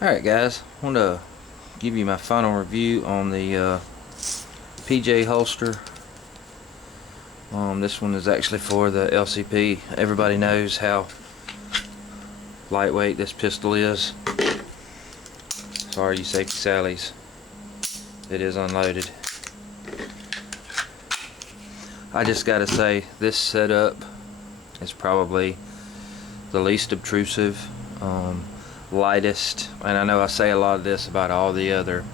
Alright guys, I want to give you my final review on the PJ holster. This one is actually for the LCP. Everybody knows how lightweight this pistol is. Sorry you safety Sallies, it is unloaded. I just gotta say, this setup is probably the least obtrusive, lightest, and I know I say a lot of this about all the other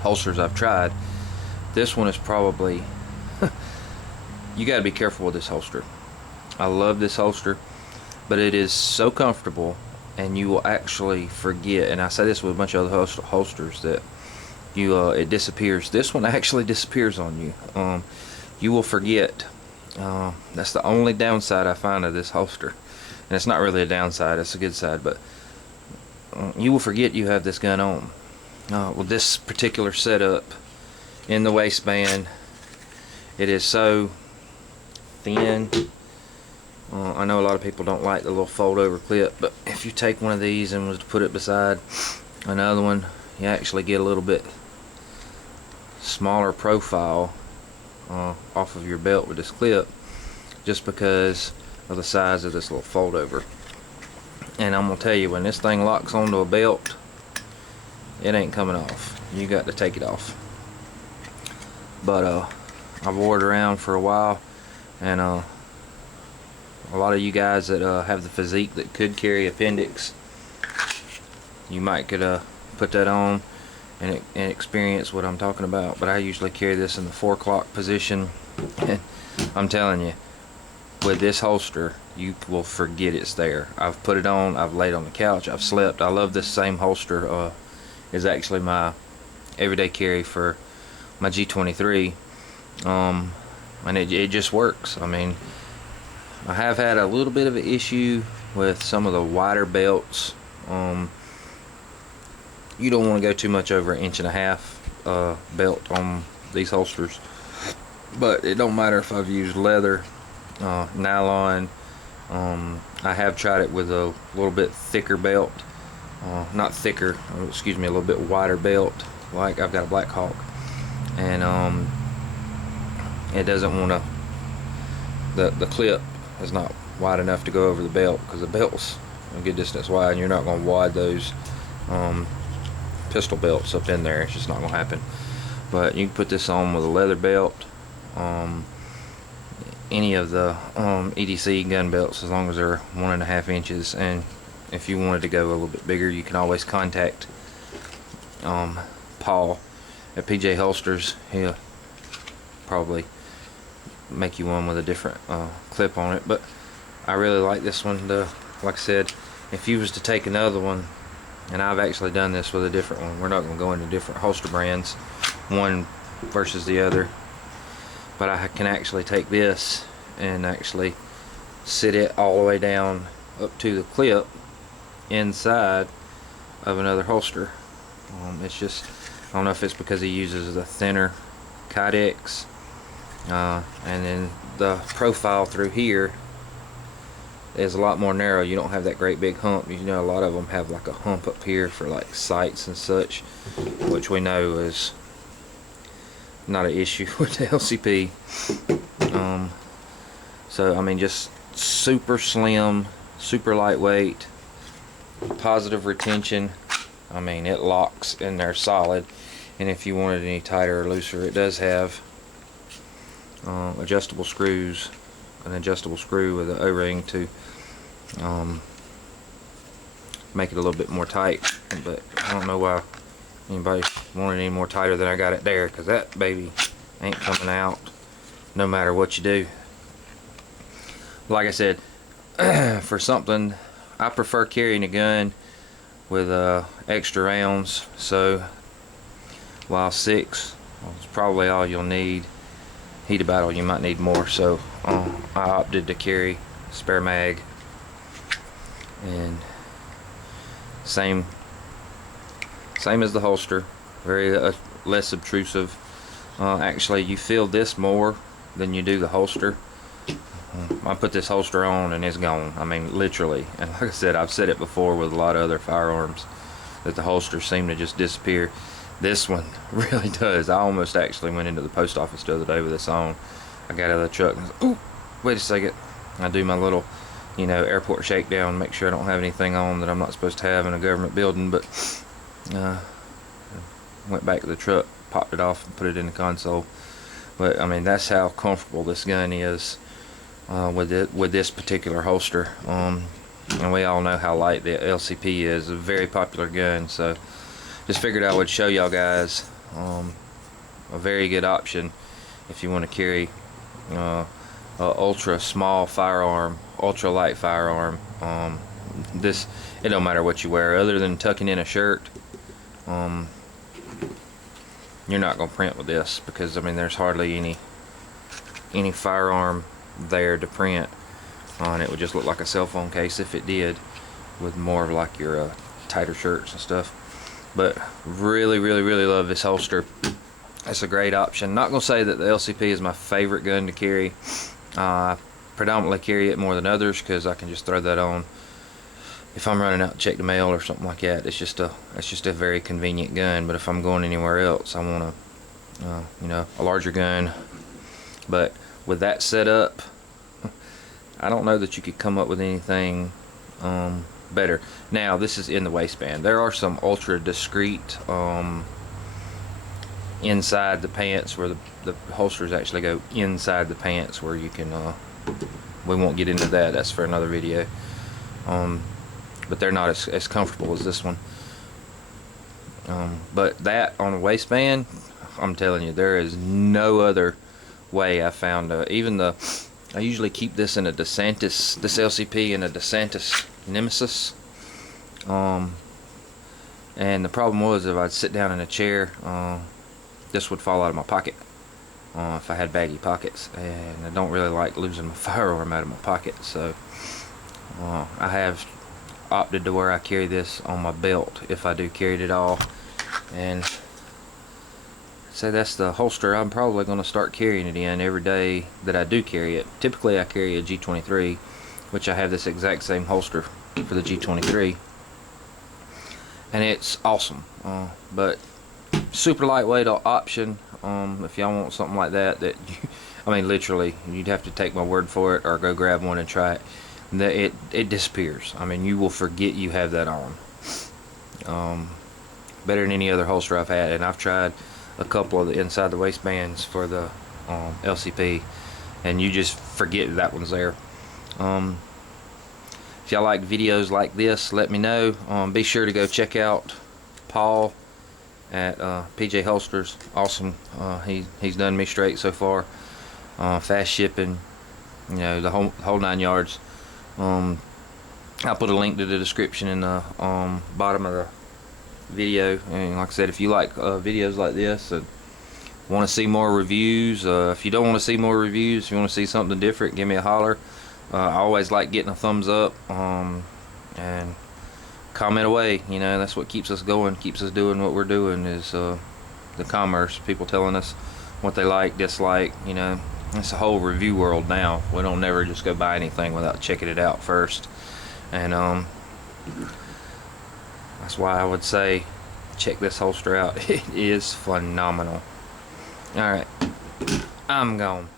holsters I've tried. This one is probably you got to be careful with this holster. I love this holster, but it is so comfortable, and you will actually forget, and I say this with a bunch of other holsters, that you it disappears. This one actually disappears on you. You will forget. That's the only downside I find of this holster, and it's not really a downside, it's a good side, but you will forget you have this gun on. With this particular setup in the waistband, it is so thin. I know a lot of people don't like the little fold over clip, but if you take one of these and was to put it beside another one, you actually get a little bit smaller profile off of your belt with this clip, just because of the size of this little fold over. And I'm gonna tell you, when this thing locks onto a belt, it ain't coming off. You got to take it off. But I've wore it around for a while, and a lot of you guys that have the physique that could carry appendix, you might could put that on and experience what I'm talking about. But I usually carry this in the 4 o'clock position, and I'm telling you, with this holster, you will forget it's there. I've put it on, I've laid on the couch, I've slept. I love this same holster. Is actually my everyday carry for my G23, and it just works. I mean, I have had a little bit of an issue with some of the wider belts. You don't want to go too much over 1.5 inch belt on these holsters, but it don't matter if I've used leather, nylon. I have tried it with a little bit thicker belt, not thicker, excuse me, a little bit wider belt, like I've got a Black Hawk, and it doesn't want to, the clip is not wide enough to go over the belt, because the belt's a good distance wide, and you're not going to wide those pistol belts up in there. It's just not going to happen. But you can put this on with a leather belt, any of the EDC gun belts, as long as they're 1.5 inches. And if you wanted to go a little bit bigger, you can always contact Paul at PJ Holsters. He'll probably make you one with a different clip on it. But I really like this one. Like I said, if you was to take another one, and I've actually done this with a different one, we're not going to go into different holster brands, one versus the other, but I can actually take this and actually sit it all the way down up to the clip inside of another holster. It's just, I don't know if it's because he uses a thinner Kydex, and then the profile through here is a lot more narrow. You don't have that great big hump. You know, a lot of them have like a hump up here for like sights and such, which we know is not an issue with the LCP. So I mean, just super slim, super lightweight, positive retention. I mean, it locks in there solid, and if you wanted any tighter or looser, it does have adjustable screws, an adjustable screw with an O-ring to make it a little bit more tight. But I don't know why anybody wanted any more tighter than I got it there, because that baby ain't coming out no matter what you do. Like I said, for something, I prefer carrying a gun with extra rounds. So while 6 is probably all you'll need, heat of battle you might need more. So I opted to carry spare mag, and same as the holster, very less obtrusive. Actually, you feel this more than you do the holster. I put this holster on and it's gone. I mean, literally. And like I said, I've said it before with a lot of other firearms. that the holsters seem to just disappear. This one really does. I almost actually went into the post office the other day with this on. I got out of the truck and I was, oh, wait a second. I do my little, you know, airport shakedown, make sure I don't have anything on that I'm not supposed to have in a government building, but went back to the truck, popped it off and put it in the console. But I mean, that's how comfortable this gun is with this particular holster. And we all know how light the LCP is. A very popular gun, so just figured I would show y'all guys a very good option if you want to carry a ultra small firearm, ultra light firearm. This, it don't matter what you wear, other than tucking in a shirt. You're not gonna print with this, because I mean there's hardly any firearm there to print on. It would just look like a cell phone case if it did, with more of like your tighter shirts and stuff. But really love this holster. It's a great option. Not gonna say that the LCP is my favorite gun to carry. I predominantly carry it more than others because I can just throw that on if I'm running out to check the mail or something like that. It's just a very convenient gun. But if I'm going anywhere else, I want a you know, a larger gun. But with that setup, I don't know that you could come up with anything better. Now this is in the waistband. There are some ultra discreet inside the pants, where the holsters actually go inside the pants, where you can we won't get into that, that's for another video. But they're not as comfortable as this one. But that on the waistband, I'm telling you, there is no other way I found. I usually keep this in a DeSantis, this LCP in a DeSantis Nemesis. And the problem was, if I'd sit down in a chair, this would fall out of my pocket if I had baggy pockets, and I don't really like losing my firearm out of my pocket. So I have opted to where I carry this on my belt if I do carry it at all. And so that's the holster I'm probably going to start carrying it in every day that I do carry it. Typically I carry a G23, which I have this exact same holster for the G23, and it's awesome. But super lightweight option. If y'all want something like that, I mean literally you'd have to take my word for it or go grab one and try it. It disappears. I mean, you will forget you have that on. Better than any other holster I've had, and I've tried a couple of the inside the waistbands for the LCP, and you just forget that one's there. If y'all like videos like this, let me know. Be sure to go check out Paul at PJ Holsters. Awesome. He's done me straight so far. Fast shipping, you know, the whole 9 yards. I'll put a link to the description in the bottom of the video. And like I said, if you like videos like this and want to see more reviews, if you don't want to see more reviews, if you want to see something different, give me a holler. I always like getting a thumbs up, and comment away. You know, that's what keeps us going, keeps us doing what we're doing, is the commerce, people telling us what they like, dislike. You know, it's a whole review world now. We don't never just go buy anything without checking it out first. And that's why I would say check this holster out. It is phenomenal. Alright, I'm gone.